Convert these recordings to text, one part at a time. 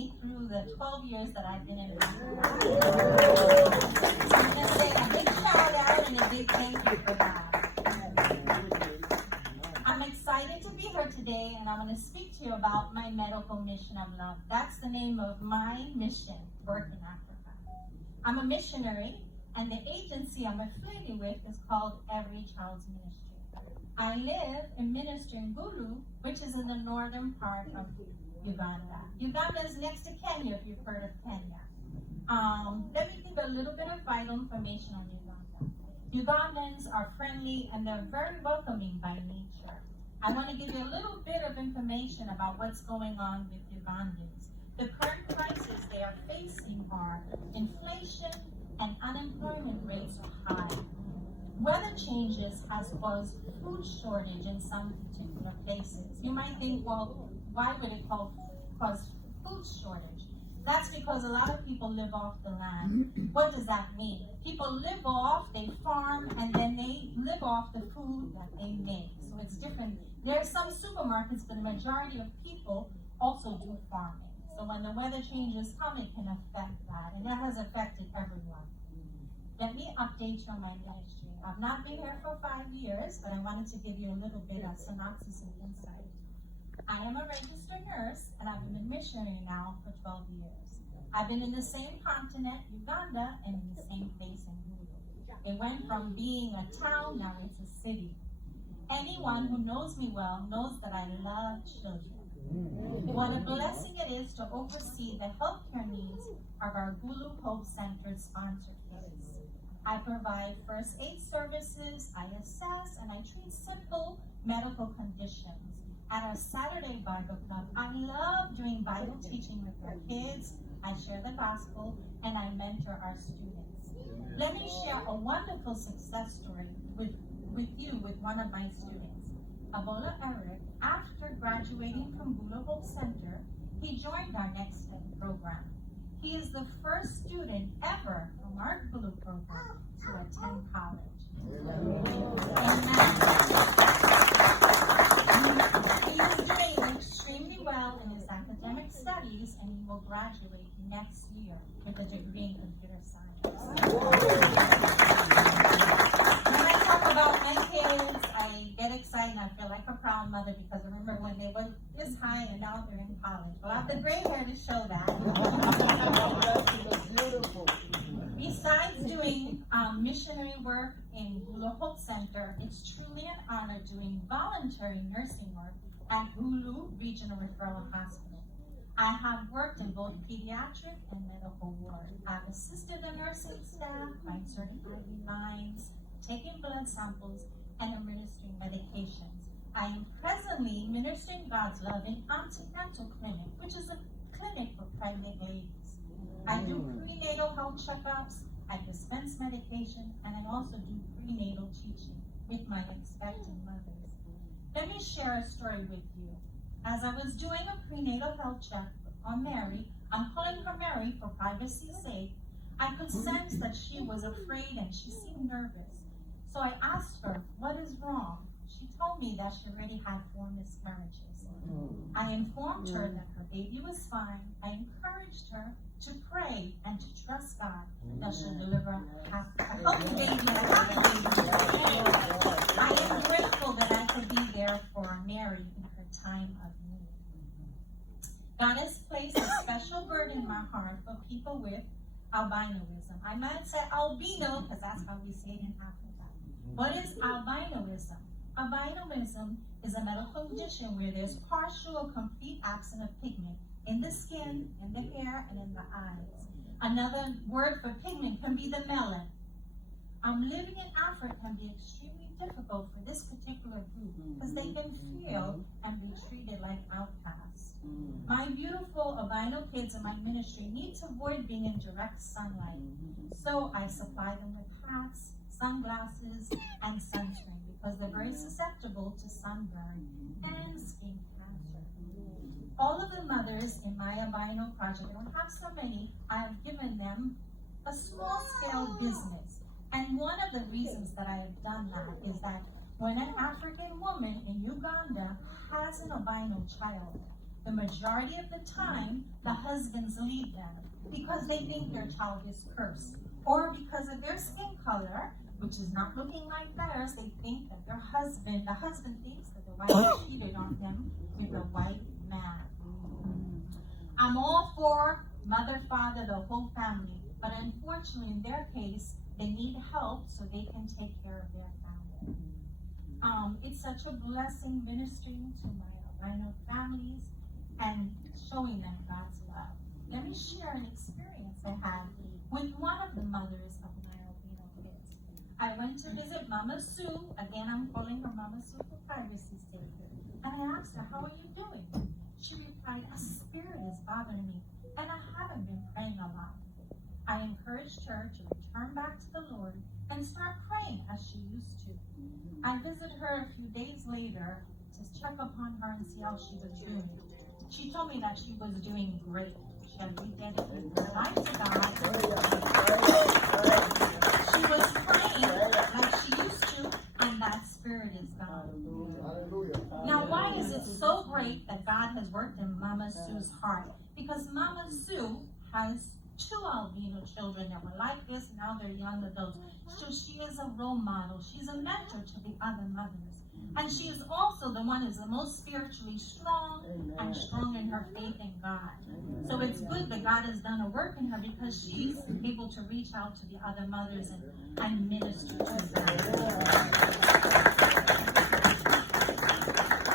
me through the 12 years that I've been in Africa. I'm going to say a big shout out and a big thank you for that. I'm excited to be here today, and I'm going to speak to you about my medical mission of love. That's the name of my mission, Work in Africa. I'm a missionary, and the agency I'm affiliated with is called Every Child's Ministry. I live and minister in Gulu, which is in the northern part of Uganda. Uganda is next to Kenya, if you've heard of Kenya. Let me give a little bit of vital information on Uganda. Ugandans are friendly and they're very welcoming by nature. I want to give you a little bit of information about what's going on with Ugandans. The current crisis they are facing are inflation and unemployment rates are high. Weather changes has caused food shortage in some particular places. You might think, well, why would it cause food shortage? That's because a lot of people live off the land. What does that mean? People live off, they farm, and then they live off the food that they make. So it's different. There are some supermarkets, but the majority of people also do farming. So when the weather changes come, it can affect that, and that has affected everyone. Let me update you on my ministry. I've not been here for 5 years, but I wanted to give you a little bit of synopsis and insight. I am a registered nurse, and I've been a missionary now for 12 years. I've been in the same continent, Uganda, and in the same place in Gulu. It went from being a town, now it's a city. Anyone who knows me well knows that I love children. What a blessing it is to oversee the healthcare needs of our Gulu Hope Center sponsored kids. I provide first aid services, I assess, and I treat simple medical conditions. At our Saturday Bible Club, I love doing Bible teaching with our kids. I share the gospel, and I mentor our students. Let me share a wonderful success story with one of my students. Abola Eric, after graduating from Gulu Hope Center, he joined our Next Step program. He is the first student ever from our Gulu program to attend college. He is doing extremely well in his academic studies, and he will graduate next year with a degree in computer science. When I talk about my kids, I get excited and I feel like a proud mother because I remember when they were this high and now they're in college. Well, I have the gray hair to show that. Besides doing missionary work in Gulu Hope Center, it's truly an honor doing voluntary nursing work at Gulu Regional Referral Hospital. I have worked in both pediatric and medical ward. I've assisted the nursing staff by inserting IV lines, taking blood samples, and administering medications. I am presently ministering God's love in Antenatal Clinic, which is a clinic for pregnant ladies. I do prenatal health checkups, I dispense medication, and I also do prenatal teaching with my expectant mothers. Let me share a story with you. As I was doing a prenatal health check on Mary, I'm calling her Mary for privacy's sake, I could sense that she was afraid and she seemed nervous. So I asked her, what is wrong? She told me that she already had 4 miscarriages. I informed her that her baby was fine. I encouraged her to pray and to trust God that she'll deliver a healthy baby, a happy baby. I am grateful that I could be there for Mary in her time of need. God has placed a special burden in my heart for people with albinoism. I might say albino because that's how we say it in Africa. What is albinoism? Albinoism is a medical condition where there's partial or complete absence of pigment in the skin, in the hair, and in the eyes. Another word for pigment can be the melanin. Living in Africa can be extremely difficult for this particular group because they can feel and be treated like outcasts. My beautiful albino kids in my ministry need to avoid being in direct sunlight, so I supply them with hats, sunglasses, and sunscreen because they're very susceptible to sunburn and skin cancer. All of the mothers in my albino project, I don't have so many, I have given them a small-scale business. And one of the reasons that I have done that is that when an African woman in Uganda has an albino child, the majority of the time, the husbands leave them because they think their child is cursed, or because of their skin color, which is not looking like theirs. They think that the husband thinks that the wife cheated on him with a white man. I'm all for mother, father, the whole family, but unfortunately in their case, they need help so they can take care of their family. It's such a blessing ministering to my albino families and showing them God's love. Let me share an experience I had with one of the mothers of my albino kids. I went to visit Mama Sue. Again, I'm calling her Mama Sue for privacy's sake. And I asked her, how are you doing? She replied, a spirit is bothering me, and I haven't been praying a lot. I encouraged her to return back to the Lord and start praying as she used to. I visited her a few days later to check upon her and see how she was doing. She told me that she was doing great. She had rededicated her life to God. She was praying like she used to, and that spirit is gone. Now, why is it so great that God has worked in Mama Sue's heart? Because Mama Sue has 2 albino children that were like this. Now they're young adults. So she is a role model. She's a mentor to the other mothers. And she is also the one who's the most spiritually strong and strong in her faith in God. So it's good that God has done a work in her because she's able to reach out to the other mothers and minister to them.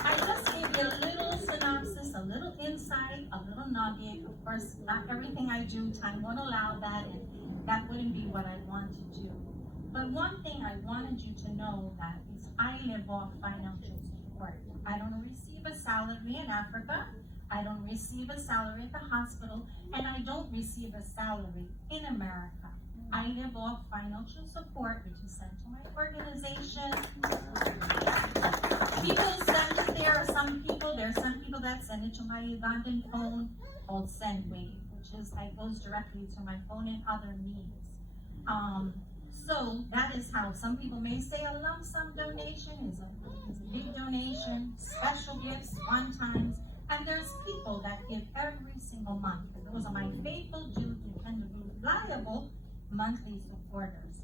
I just gave you a little synopsis, a little insight, a little nugget. Of course, not everything I do, time won't allow that, and that wouldn't be what I want to do. But one thing I wanted you to know that is I live off financial support. I don't receive a salary in Africa. I don't receive a salary at the hospital, and I don't receive a salary in America. I live off financial support, which is sent to my organization. People send it there. There are some people that send it to my Ugandan phone called Sendwave, which is goes directly to my phone and other means. So that is how some people may say a lump sum donation is a big donation, special gifts, one times, and there's people that give every single month. Those are my faithful, dependable, reliable monthly supporters.